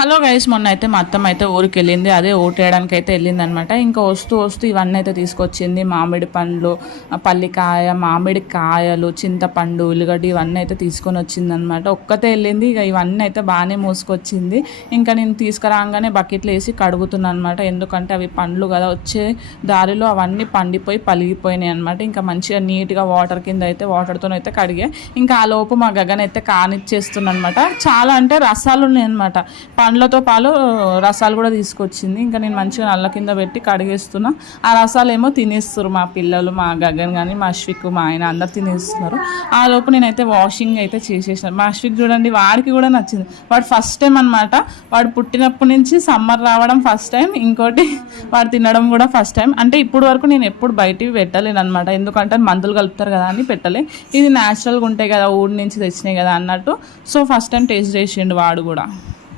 Hello guys, మొన్న అయితే మా అత్తమ్మ అయితే ఊరికి వెళ్ళింది. అదే ఓటేయడానికి అయితే వెళ్ళింది అనమాట. ఇంకా వస్తూ వస్తూ ఇవన్నీ అయితే తీసుకొచ్చింది. మామిడి పండ్లు, పల్లికాయ, మామిడి కాయలు, చింతపండు, ఉల్లిగడ్డ ఇవన్నీ అయితే తీసుకొని వచ్చింది అనమాట. ఒక్కతే వెళ్ళింది. ఇక ఇవన్నీ అయితే బాగానే మోసుకొచ్చింది. ఇంకా నేను తీసుకురాగానే బకెట్లు వేసి కడుగుతున్నాను అనమాట. ఎందుకంటే అవి పండ్లు కదా, వచ్చే దారిలో అవన్నీ పండిపోయి పలిగిపోయినాయి అనమాట. ఇంకా మంచిగా నీట్గా వాటర్ కింద అయితే వాటర్తో అయితే కడిగా. ఇంకా ఆ లోపు మా గగన్ అయితే కానిచ్చేస్తున్నాను అనమాట. చాలా అంటే రసాలు ఉన్నాయి అనమాట. పండ్లతో పాలు రసాలు కూడా తీసుకొచ్చింది. ఇంకా నేను మంచిగా నల్ల కింద పెట్టి కడిగేస్తున్నా. ఆ రసాలు ఏమో తినేస్తారు మా పిల్లలు, మా గగన్ కానీ, మా అశ్విక్, మా ఆయన అందరు తినేస్తున్నారు. ఆ లోపు నేనైతే వాషింగ్ అయితే చేసేసాను. మా అశ్విక్ చూడండి, వాడికి కూడా నచ్చింది. వాడు ఫస్ట్ టైం అనమాట. వాడు పుట్టినప్పటి నుంచి సమ్మర్ రావడం ఫస్ట్ టైం, ఇంకోటి వాడు తినడం కూడా ఫస్ట్ టైం. అంటే ఇప్పుడు వరకు నేను ఎప్పుడు బయటివి పెట్టలేను అనమాట. ఎందుకంటే మందులు కలుపుతారు కదా అని పెట్టలే. ఇది న్యాచురల్గా ఉంటాయి కదా, ఊరి నుంచి తెచ్చినాయి కదా అన్నట్టు. సో ఫస్ట్ టైం టేస్ట్ చేసిండు వాడు కూడా.